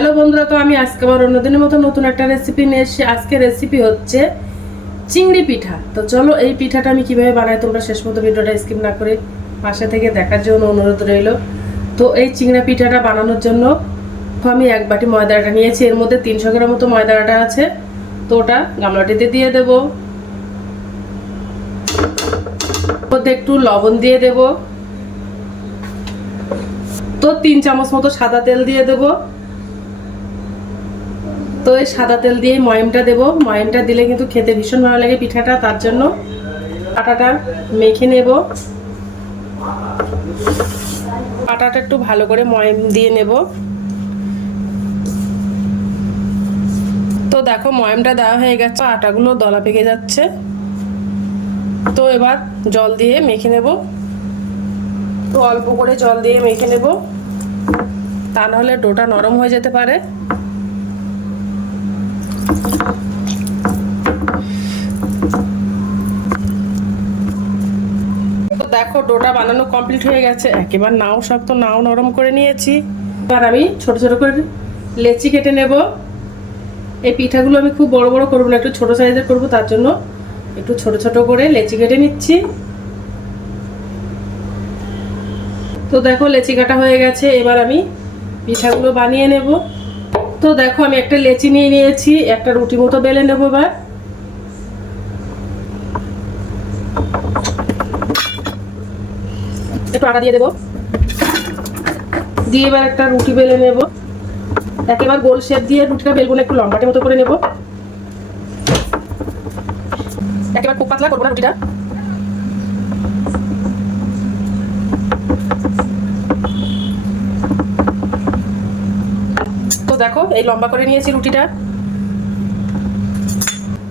Hello বন্ধুরা, তো আমি আজকে আবার অন্যদিনের মতো নতুন একটা রেসিপি নিয়ে এসেছি। আজকে রেসিপি হচ্ছে চিংড়ি পিঠা। তো চলো এই পিঠাটা আমি কিভাবে বানাই তোমরা শেষ মতো ভিডিওটা স্কিপ না করে পাশে থেকে দেখার জন্য অনুরোধ রইল। তো এই চিংড়ি পিঠাটা বানানোর জন্য তো আমি এক বাটি ময়দা আটা নিয়েছি, এর মধ্যে 300 গ্রাম মতো ময়দা আটা আছে। তো ওটা গামলাটিতে দিয়ে দেবো, মধ্যে একটু লবণ দিয়ে দেব, তো 3 চামচ মতো সাদা তেল দিয়ে দেবো। তো এই সাদা তেল দিয়ে ময়ামটা দেবো, ময়ামটা দিলে কিন্তু খেতে ভীষণ ভালো লাগে পিঠাটা, তার জন্য আটাটা মেখে নেব। আটাটা একটু ভালো করে ময়াম দিয়ে নেব। তো দেখো ময়ামটা দেওয়া হয়ে গেছে, আটাগুলো দলা পেকে যাচ্ছে। তো এবার জল দিয়ে মেখে নেব। তো অল্প করে জল দিয়ে মেখে নেব, তা নাহলে ডোটা নরম হয়ে যেতে পারে। দেখো ডোটা বানানো কমপ্লিট হয়ে গেছে, একেবারে নাও শক্ত নাও নরম করে নিয়েছি। এবার আমি ছোট ছোট করে লেচি কেটে নেব। এই পিঠাগুলো আমি খুব বড় বড় করবো না, একটু ছোট সাইজের করব, তার জন্য একটু ছোট ছোট করে লেচি কেটে নিচ্ছি। তো দেখো লেচি কাটা হয়ে গেছে, এবার আমি পিঠাগুলো বানিয়ে নেব। তো দেখো আমি একটা লেচি নিয়ে নিয়েছি, একটা রুটি মতো বেলে নেবো। এবার একটু আটা দিয়ে দেবো, দিয়ে এবার একটা রুটি বেলে নেব। একেবারে গোল শেপ দিয়ে রুটিটা বেলবো না, একটু লম্বাটে মতো করে নেব। একেবারে খুব পাতলা করবো না রুটিটা। তো দেখো এই লম্বা করে নিয়েছি রুটিটা।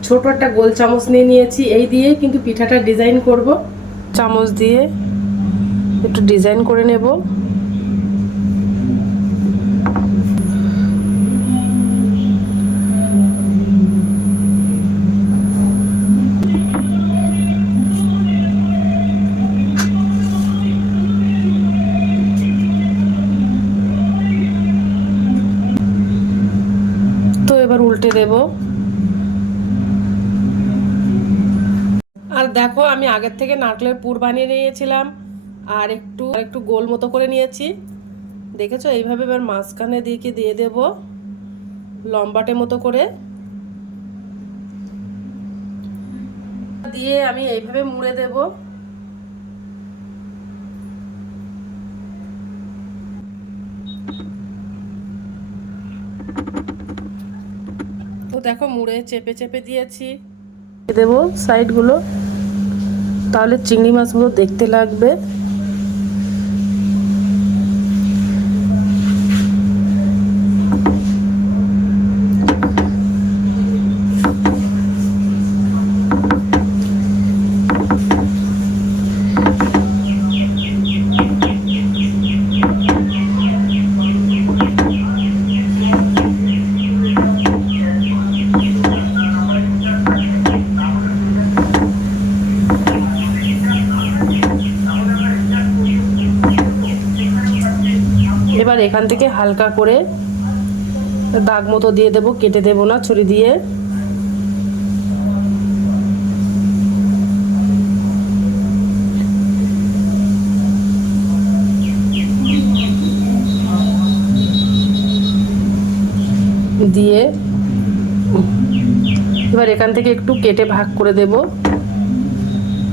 ছোট একটা গোল চামচ নিয়ে নিয়েছি, এই দিয়ে কিন্তু পিঠাটা ডিজাইন করব। চামচ দিয়ে একটু ডিজাইন করে নেব। তো এবার উল্টে দেব। আর দেখো আমি আগের থেকে নারকেলের পুর বানিয়ে নিয়েছিলাম, আর একটু একটু গোল মতো করে নিয়েছি। দেখেছো এইভাবে এবার মাঝখানে দিয়ে দেব লম্বাটে মতো করে, দিয়ে আমি এইভাবে মুড়ে দেব। তো দেখো মুড়ে চেপে চেপে দিয়েছি, দেব সাইডগুলো, তাহলে চিংড়ি মাছগুলো দেখতে লাগবে। এবার এখান থেকে হালকা করে দাগ মতো দিয়ে দেব, কেটে দেব না ছুরি দিয়ে। দিয়ে এবার এখান থেকে একটু কেটে ভাগ করে দেব,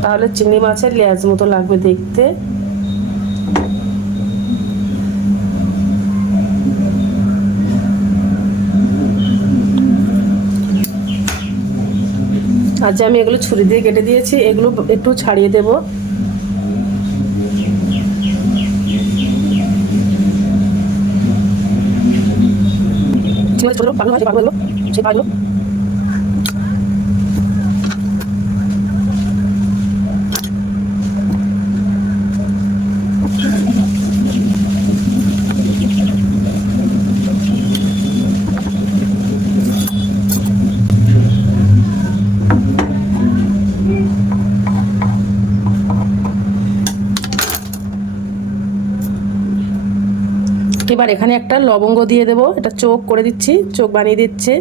তাহলে চিংড়ি মাছের লেজ মতো লাগবে দেখতে। আর যে আমি এগুলো ছুরি দিয়ে কেটে দিয়েছি, এগুলো একটু ছাড়িয়ে দেব। এবার এখানে একটা লবঙ্গ দিয়ে দেব, এটা চোখ করে দিচ্ছি, চোখ বানিয়ে দিচ্ছে।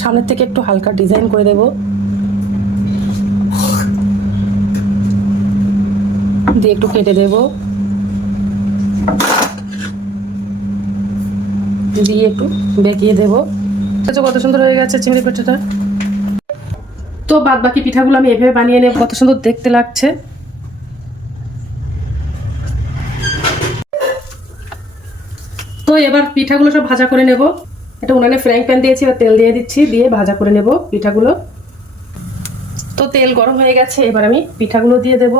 সামনের থেকে একটু হালকা ডিজাইন করে দেব, দিয়ে একটু কেটে দেব, দিয়ে একটু বেঁকিয়ে দেব। কত সুন্দর হয়ে গেছে চিংড়ি পিঠাটা। তো বাদ বাকি পিঠাগুলো আমি এভাবে বানিয়ে নেব, কত সুন্দর দেখতে লাগছে। তো এবার পিঠাগুলো সব ভাজা করে নেব। এটা উনানে ফ্রাইং প্যান দিয়েছি, এবার তেল দিয়ে দিচ্ছি, দিয়ে ভাজা করে নেব পিঠাগুলো। তো তেল গরম হয়ে গেছে, এবার আমি পিঠাগুলো দিয়ে দেব।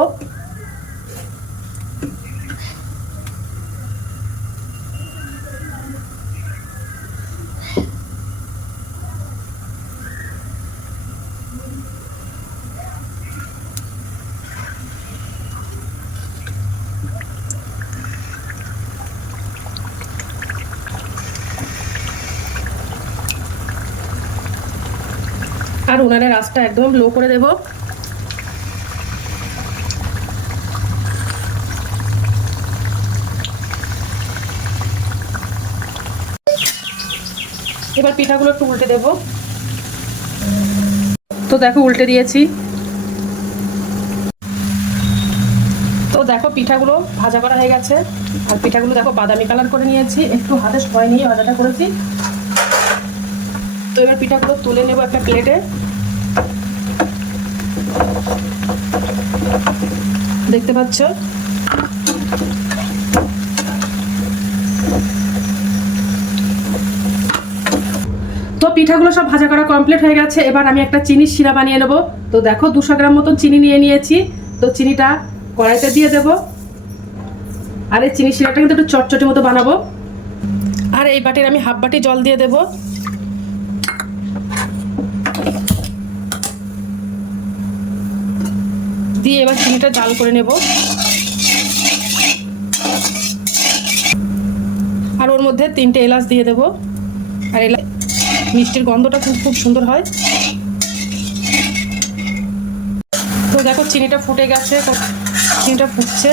আর উনানের আঁচটা একদম লো করে দেব। এবার পিঠাগুলো একটু উল্টে দেব। তো দেখো উল্টে দিয়েছি। তো দেখো পিঠাগুলো ভাজা করা হয়ে গেছে, আর পিঠাগুলো দেখো বাদামি কালার করে নিয়েছি, একটু হাতে সময় নিয়ে ভাজাটা করেছি। তো এবার পিঠাগুলো তুলে নেব একটা প্লেটে। দেখতে পাচ্ছ, তো পিঠাগুলো সব ভাজা করা কমপ্লিট হয়ে গেছে। এবার আমি একটা চিনির শিরা বানিয়ে নেব। তো দেখো 200 গ্রাম মতন চিনি নিয়ে নিয়েছি। তো চিনিটা কড়াইতে দিয়ে দেব। আর এই চিনির শিরাটা কিন্তু একটু চটচটে মতো বানাবো। আর এই বাটির আমি হাফ বাটি জল দিয়ে দেব। দিয়ে এবার চিনিটা জাল করে নেব। আর ওর মধ্যে 3টে এলাচ দিয়ে দেব। আর মিষ্টির গন্ধটা খুব সুন্দর হয়। তো দেখো চিনিটা ফুটে গেছে, চিনিটা ফুটছে।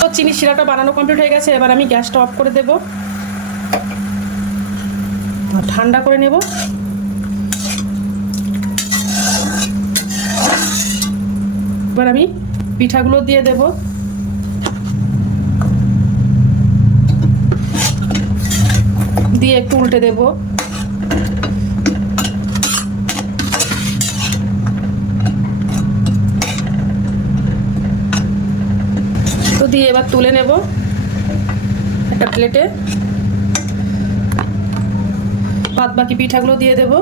তো চিনির শিরাটা বানানো কমপ্লিট হয়ে গেছে। এবার আমি গ্যাসটা অফ করে দেব, ঠান্ডা করে নেব। এবার আমি পিঠাগুলো দিয়ে দেব। দিয়ে একটু উল্টে দেব। তো দিয়ে এবার তুলে নেব একটা প্লেটে। বাদ বাকি পিঠাগুলো দিয়ে দেব।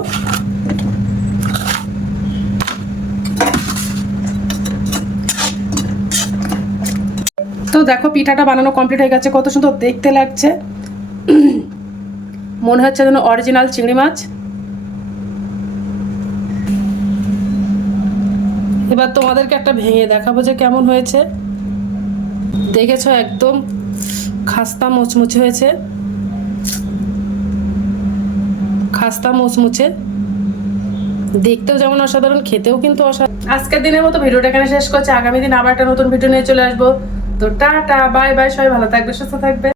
তো দেখো পিঠাটা বানানো কমপ্লিট হয়ে গেছে, কত সুন্দর দেখতে লাগছে। মনে হচ্ছে যেন অরিজিনাল চিংড়ি মাছ। এবার তোমাদেরকে একটা ভেঙে দেখাবো যে কেমন হয়েছে। দেখেছো একদম খাস্তা মুচমুচে হয়েছে, খাস্তা মুচমুচে, দেখতেও যেমন অসাধারণ, খেতেও কিন্তু অসাধারণ। আজকের দিনের মতো ভিডিওটা এখানে শেষ করছি। আগামী দিন আবার একটা নতুন ভিডিও নিয়ে চলে আসবো। তো টাটা, বাই বাই, সবাই ভালো থাকবে, সুস্থ থাকবে।